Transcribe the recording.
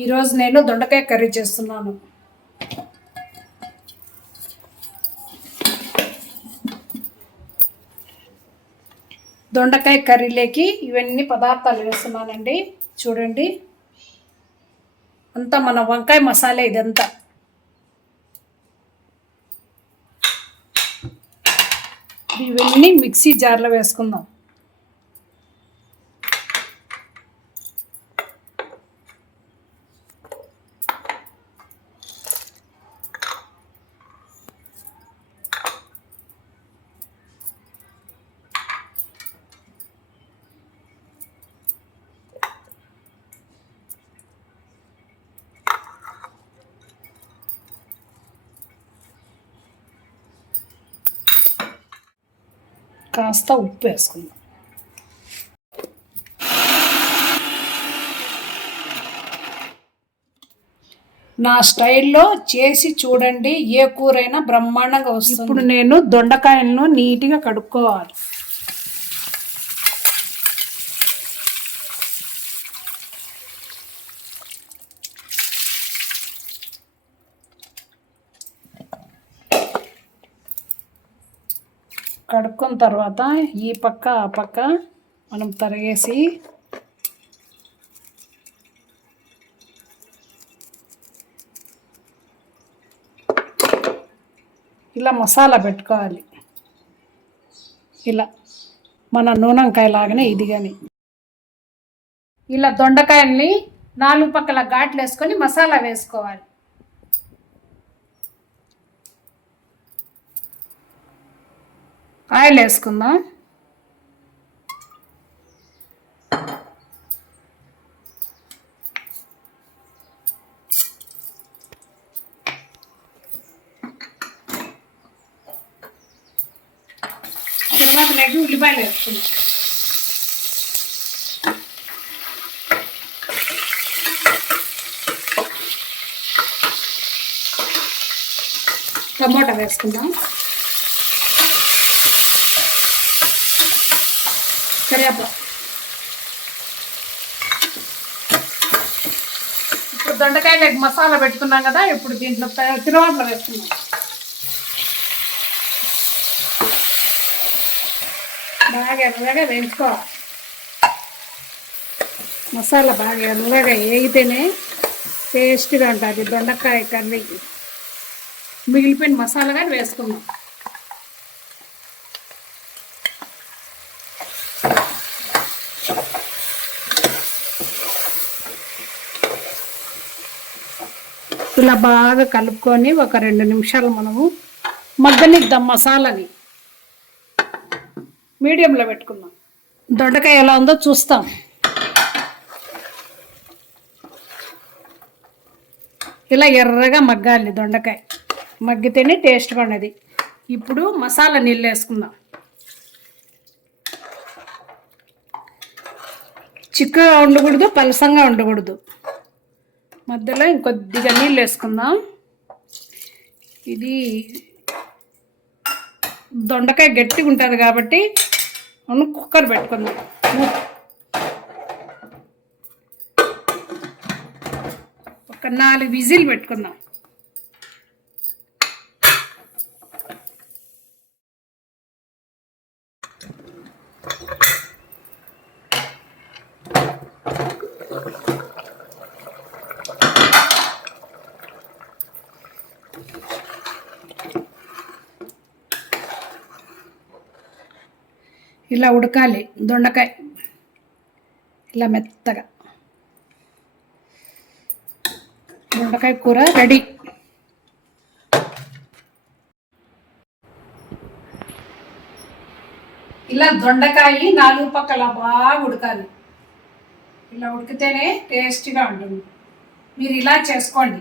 ఈరోజు నేను దొండకాయ కర్రీ చేస్తున్నాను. దొండకాయ కర్రీలోకి ఇవన్నీ పదార్థాలు వేస్తున్నానండి. చూడండి, అంతా మన వంకాయ మసాలా ఇదంతా. ఇవన్నీ మిక్సీ జార్లో వేసుకుందాం. కాస్త ఉప్పు వేసుకుందాం. నా స్టైల్లో చేసి చూడండి, ఏ కూరైనా బ్రహ్మాండంగా వస్తుంది. ఇప్పుడు నేను దొండకాయలను నీట్గా కడుక్కోవాలి. కడుక్కున్న తర్వాత ఈ పక్క ఆ పక్క మనం తరిగేసి ఇలా మసాలా పెట్టుకోవాలి. ఇలా మన నూనెంకాయ లాగానే ఇది కానీ ఇలా దొండకాయల్ని 4 పక్కల ఘాట్లు వేసుకొని మసాలా వేసుకోవాలి. ఆయిల్ వేసుకుందాం. తర్వాత లేక ఉల్లిపాయలు వేసుకుందాం. టమోటా వేసుకుందాం. కరివేపాకు. ఇప్పుడు దొండకాయలకు మసాలా పెట్టుకున్నాం కదా, ఇప్పుడు దీంట్లో తిరువాతలో వేసుకున్నాం. బాగా ఎర్రగా వేయించుకోవాలి. మసాలా బాగా ఎర్రగా వేగితేనే టేస్ట్గా ఉంటుంది దొండకాయ కర్రీ. మిగిలిపోయిన మసాలా కానీ వేసుకున్నాం. ఇలా బాగా కలుపుకొని ఒక 2 నిమిషాలు మనము మగ్గనిద్దాం. మసాలాని మీడియంలో పెట్టుకుందాం. దొండకాయ ఎలా ఉందో చూస్తాం. ఇలా ఎర్రగా మగ్గాలి దొండకాయ. మగ్గితేనే టేస్ట్గా ఉన్నది. ఇప్పుడు మసాలా నీళ్ళు వేసుకుందాం. చిక్కగా ఉండకూడదు, పలసంగా ఉండకూడదు. మధ్యలో ఇంకొద్దిగా నీళ్ళు వేసుకుందాం. ఇది దొండకాయ గట్టిగా ఉంటుంది కాబట్టి మనం కుక్కర్ పెట్టుకుందాం. ఒక 4 విజిల్ పెట్టుకుందాం. ఇలా ఉడకాలి దొండకాయ, ఇలా మెత్తగా. దొండకాయ కూర రెడీ. ఇలా దొండకాయ 4 పక్కల బాగా ఉడకాలి. ఇలా ఉడికితేనే టేస్టీగా ఉంటుంది. మీరు ఇలా చేసుకోండి.